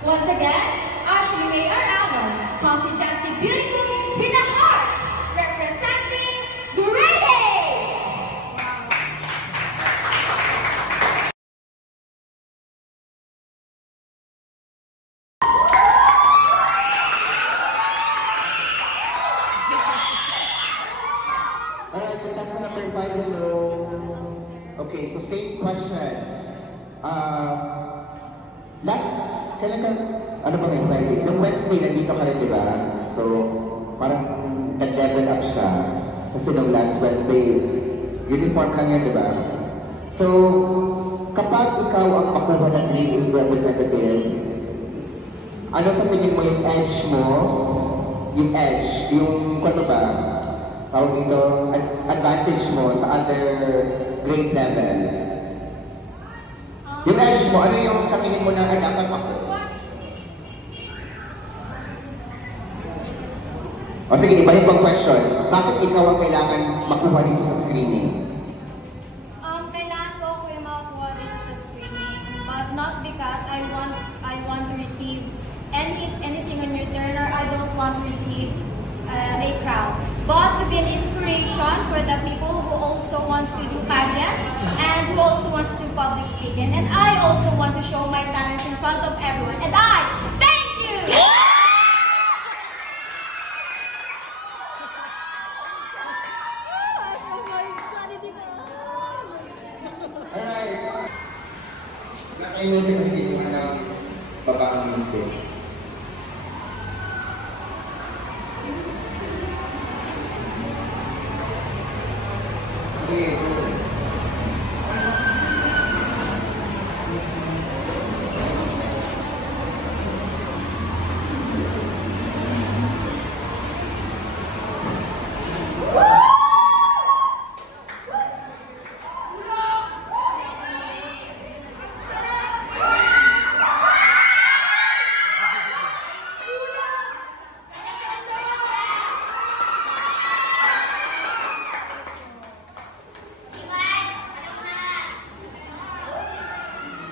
Once again, Ashley May Arawan, confidently beautiful with a heart, representing Grade A! Alright, contestant number 5, hello. Okay, so same question. Kailan ka, ano ba ngayon Friday? Noong Wednesday, nandito ka rin, di ba? So, parang nag-level up siya. Kasi noong last Wednesday, uniform lang yan, di ba? So, kapag ikaw ang makuha ng Grade A representative, ano sa tingin mo yung edge mo? Yung edge, yung, ano ba? Tawag dito, advantage mo sa other grade level. Yung edge mo, ano yung sa tingin mo na dapat makuha? O sige, ibalik ko ang question. Bakit ikaw ang kailangan makuha dito sa screening? Kailangan ko ako yung makakuha dito sa screening, but not because I want to receive anything on return, or I don't want to receive a crown, but to be an inspiration for the people who also wants to do pageants and who also wants to do public speaking. And I also want to show my talents in front of everyone. And I thank you! Alright. Nakay music kasi kinuha ng babaang music. Okay.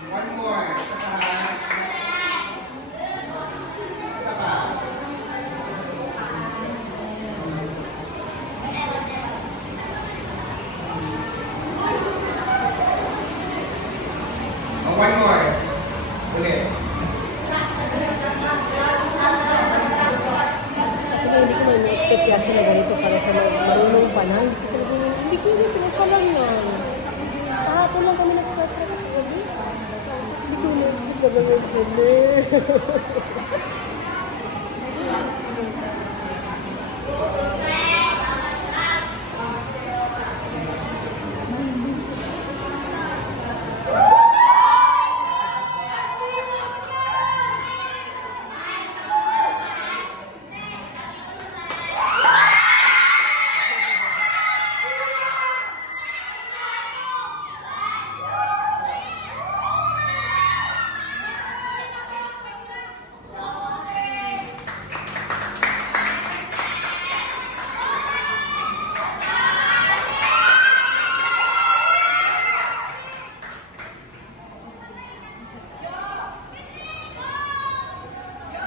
One more. Isa pa. Oh, one more. Ulit. Hindi ko man na-expect siya na ganito para sa marunong pa na. Hindi ko yung pinasalang yan. Kahapon lang kami nag-start na kasi audition. Hindi ko na-expect na gawin ko na.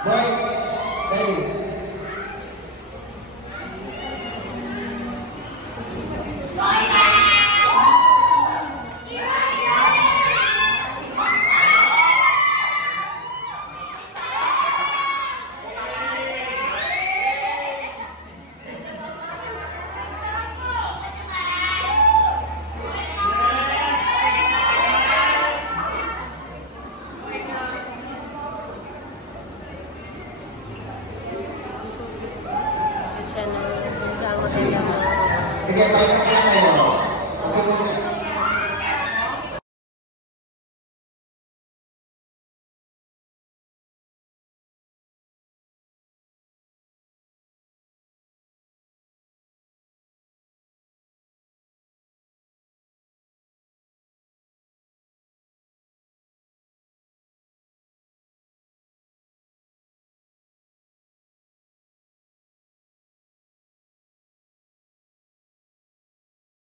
Boys, ready? Sige, tayo na kayo.